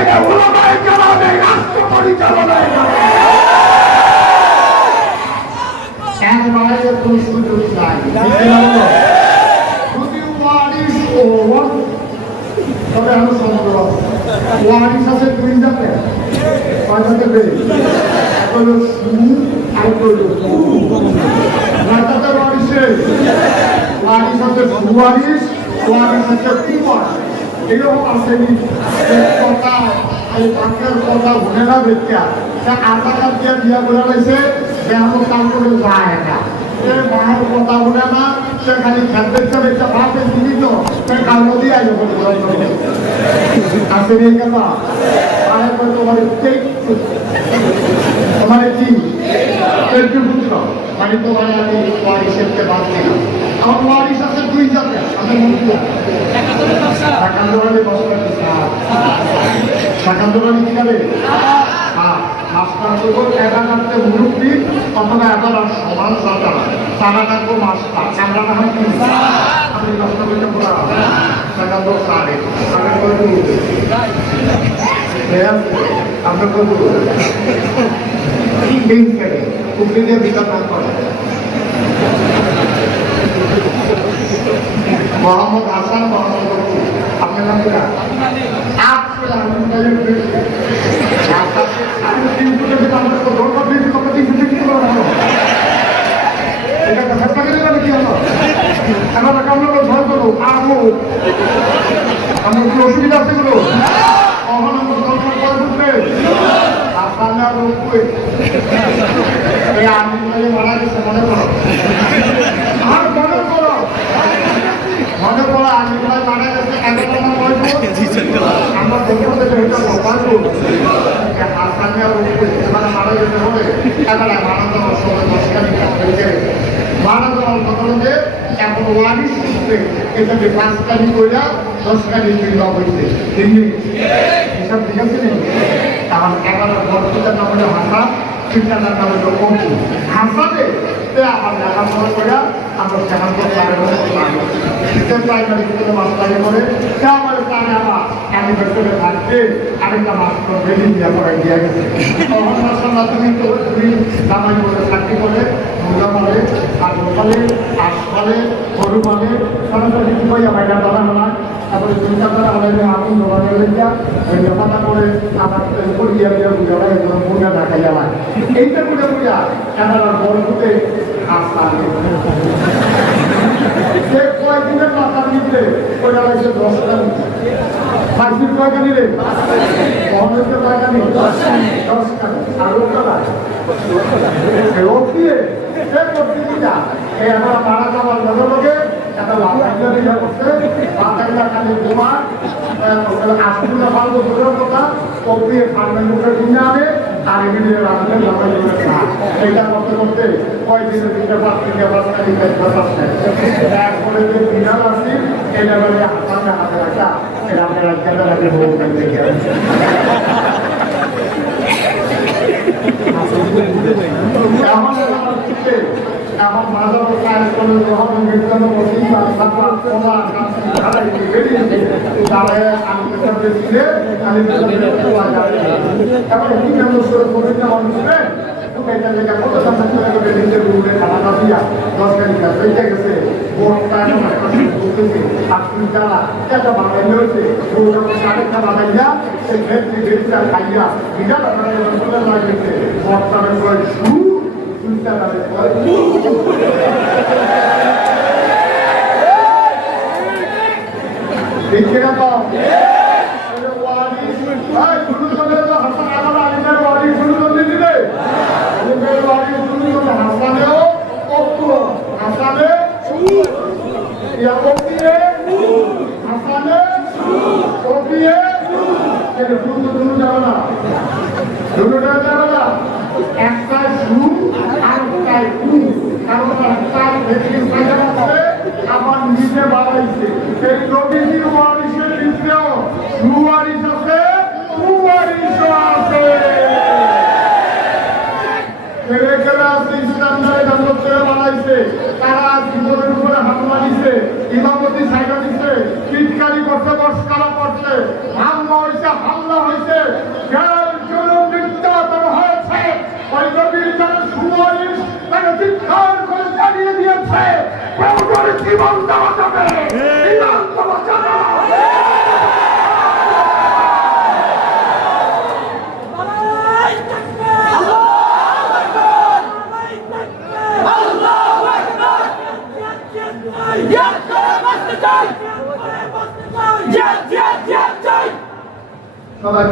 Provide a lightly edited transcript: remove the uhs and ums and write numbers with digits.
এটা ওলামায়ে কেরামের রাষ্ট্র পরিচালনায় একবারে কোনো সুযোগ নাই। যদি ওয়ারিস ও তবে আমি সন্দেহ ওয়ারিস আছে দুই জাতের, কয় জাতের রে? হলো সু আর হলো কয় জাতের ওয়ারিসে? ওয়ারিস আছে সুওয়ারিস, ওয়ারিস আছে কুমার। এরকম আছে কথা এই বাক্যের কথা মনে না দেখিয়া সে আধা কাপ দিয়ে বিয়া করে রয়েছে, সে আমার কাম করে যায় না, সে মায়ের কথা বলে না, সে খালি খেলতে একটা ভাবে জীবিত, সে কালো দিয়ে আগে আসে এই কথা। আর তোমার তোমার কি একটু পুত্র মানে তোমার আমি ওয়ারিসেরকে বাদ দিলাম। আমার ওয়ারিস আছে দুই জাতের, আমি মুখিয়া একান্তরানি একান্তরানি কি যাবে? মাস্টার করবো একা কাটতে মুরব্বী অথবা এবার আর সমান সাদা সাদা কাটবো মাস্টার আমরা না হয় কি আমি কষ্ট করতে পারা একান্ত সাড়ে সাড়ে করবো আমরা করবো উঠে দিয়ে বিচার না করে মোহাম্মদ হাসান মোহাম্মদ আপনার নাম কি? আমার কি অসুবিধা আছে গুলো? মারা গেছে মনে করো, আর মনে করো মনে করো আমি মারা গেছে আমরা দেখে মারা যেতে হবে এবারে মারা যাওয়ার সময় দশকানি হয়েছে মারা যাওয়ার বদলে এখন ওয়ারিস সূত্রে এটাকে পাঁচকানি কইরা দশকানি তৈরি হয়েছে এসব ঠিক আছে নাকি? আমার এগারো বর্তমানের নাম হলো হাসান, চিন্তাটার নাম হলো অঙ্কু। হাসানে আমার লেখাপড়া করে আমরা সেখান থেকে প্রাইমারি স্কুলে মাস্টারি করে আমার তাহলে আমার আমি ভেতরে থাকতে আরেকটা মাস্টার বেশি দিয়া পড়াই দিয়া গেছে। তখন মাস্টার তুমি তো তুমি জামাই বলে চাকরি করে মুগা মালে আর ফলে আশ ফলে গরু মালে সরাসরি কি পাই আমার এটা কথা না। তারপরে চিন্তাধারা আমাদের আগুন দোকানে লেগা ওই ব্যাপারটা করে আমার পড়িয়া দিয়া বুঝালা একদম মুগা দেখাই আমার এইটা করে বুঝা এবার বড়তে আস্থা সে কয়েকদিনের মাথা নিতে ওইটা লাগছে 10 টাকা ফাইসির কয়টা নিলে মহানৈক্য কয়টা নিলে 10 টাকা আর ওটা রোগ দিয়ে সে করতে যা এই আমরা মারা যাওয়ার লগে লগে একটা লাফাইয়া করছে লাফাইয়া খালি বোমা আসলে পারবো দূরের কথা কপিয়ে ফার্মের মুখে কিনে আনে আর এমনি রাখলে লাফাই এইটা করতে করতে কয়েকদিনের দিকে একবারে যে বিড়াল আছে এই লেভেলে হাতে হাতে রাখা রাতে রাখতে রাখতে বহু এখন বাজার কাজ করে যখন বিজ্ঞান আবার নিজে বাড়াইছে এই নবীজির ওয়ারিসের ভিতরেও সুওয়ারিস আছে কুওয়ারিসও আছে তারা জীবনের উপরে হামলা দিচ্ছে ইমামতি সাইডা দিচ্ছে পিটকারি করছে বস্কারা করছে হামলা হয়েছে জীবন দেওয়া যাবে, জীবন দেওয়া যাবে। সবাই